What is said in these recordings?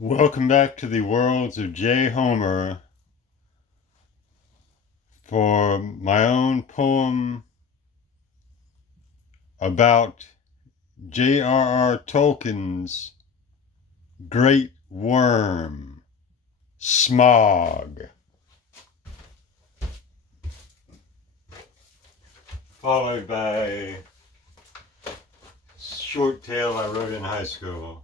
Welcome back to the worlds of J. Homer for my own poem about J.R.R. Tolkien's great worm, Smaug, followed by a short tale I wrote in high school.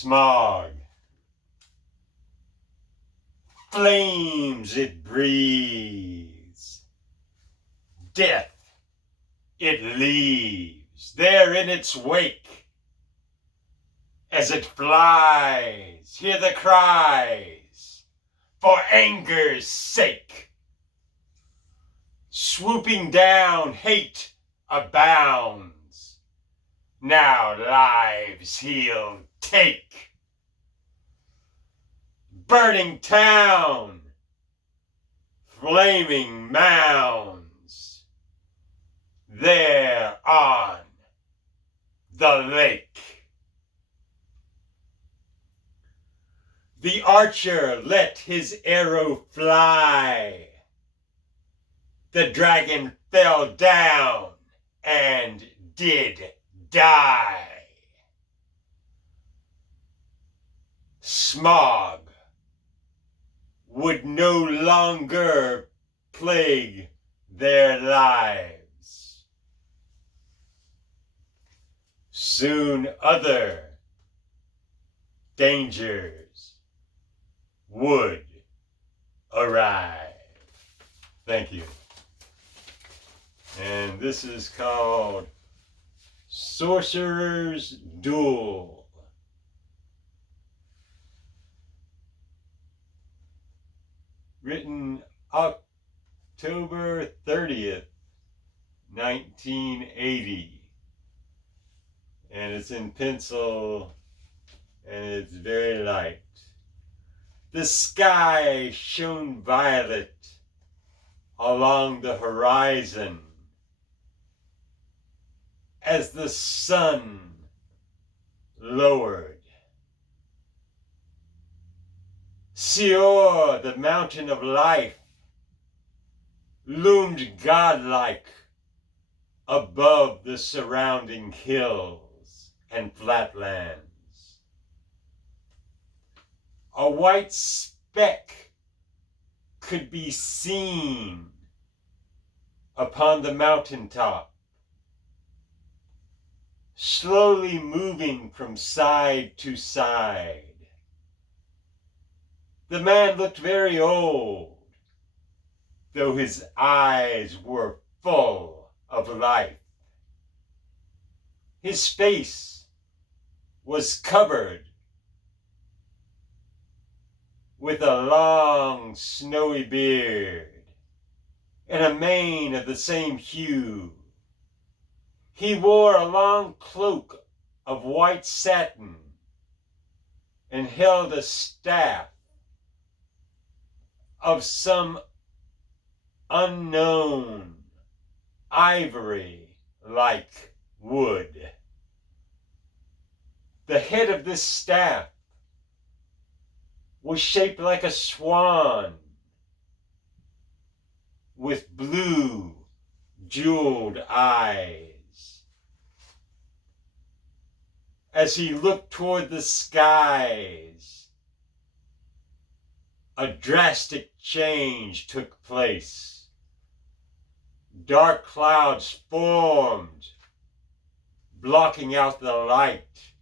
Smaug. Flames it breathes. Death it leaves there in its wake. As it flies, hear the cries, for anger's sake. Swooping down, hate abounds. Now lives he'll take. Burning town, flaming mounds, there on the lake. The archer let his arrow fly. The dragon fell down and did die. Smaug would no longer plague their lives. Soon other dangers would arrive. Thank you. And this is called Sorcerer's Duel. Written October 30th, 1980. And it's in pencil and it's very light. The sky shone violet along the horizon as the sun lowered. Seor, the mountain of life, loomed godlike above the surrounding hills and flatlands. A white speck could be seen upon the mountaintop, slowly moving from side to side. The man looked very old, though his eyes were full of life. His face was covered with a long snowy beard and a mane of the same hue. He wore a long cloak of white satin and held a staff of some unknown ivory-like wood. The head of this staff was shaped like a swan with blue jeweled eyes. As he looked toward the skies, a drastic change took place. Dark clouds formed, blocking out the light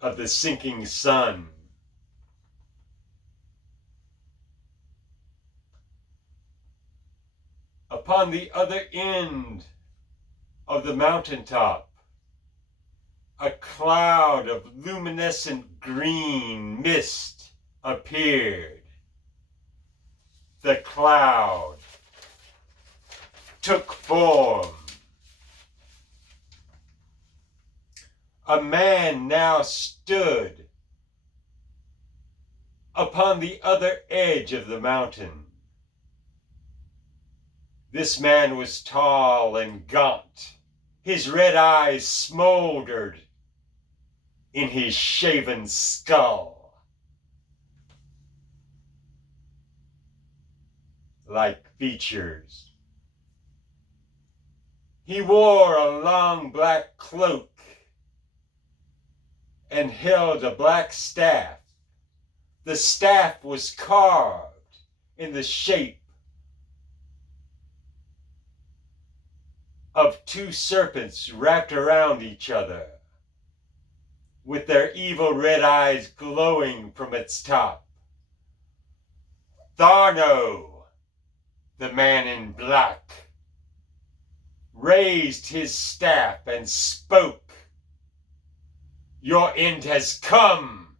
of the sinking sun. Upon the other end of the mountaintop, a cloud of luminescent green mist appeared. The cloud took form. A man now stood upon the other edge of the mountain. This man was tall and gaunt. His red eyes smoldered in his shaven skull like features. He wore a long black cloak and held a black staff. The staff was carved in the shape of two serpents wrapped around each other, with their evil red eyes glowing from its top. Tharno, the man in black, raised his staff and spoke. "Your end has come,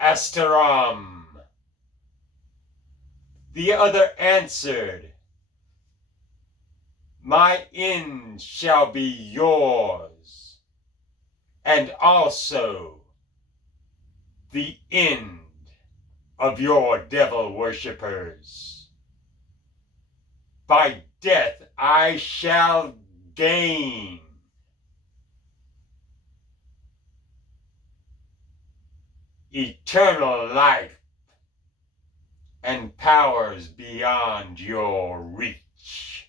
Astaram." The other answered, "My end shall be yours, and also the end of your devil worshippers. By death I shall gain eternal life and powers beyond your reach."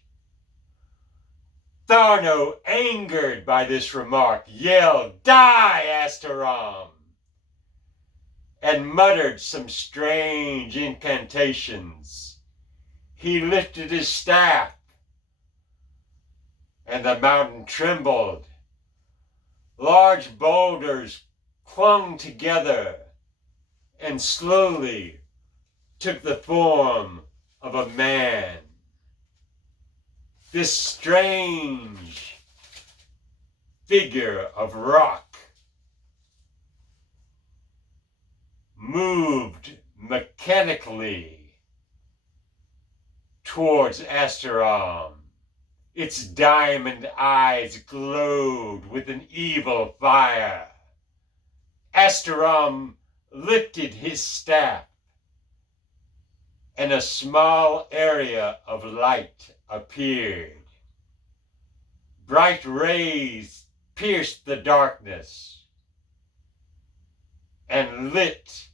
Tharno, angered by this remark, yelled, "Die, Astaram!" and muttered some strange incantations. He lifted his staff, and the mountain trembled. Large boulders clung together and slowly took the form of a man. This strange figure of rock moved mechanically towards Astaram. Its diamond eyes glowed with an evil fire. Astaram lifted his staff, and a small area of light appeared. Bright rays pierced the darkness and lit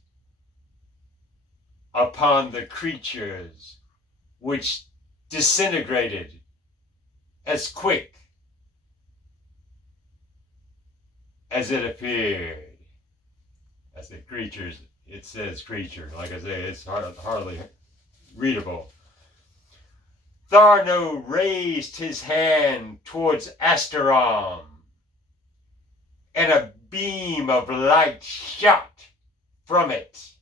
upon the creatures, which disintegrated as quick as it appeared. As the creatures, it says creature. Like I say, it's hardly readable. Tharno raised his hand towards Astaram, and a beam of light shot from it.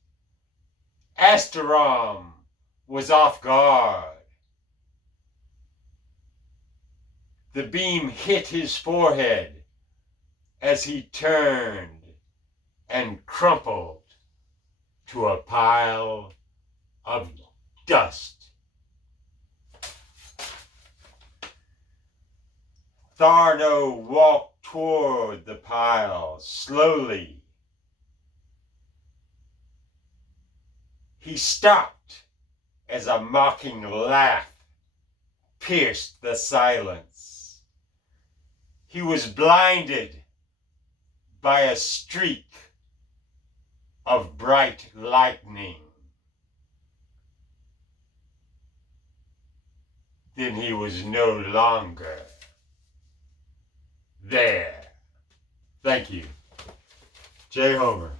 Astaram was off guard. The beam hit his forehead as he turned and crumpled to a pile of dust. Tharno walked toward the pile slowly. He stopped as a mocking laugh pierced the silence. He was blinded by a streak of bright lightning. Then he was no longer there. Thank you. J. Homer.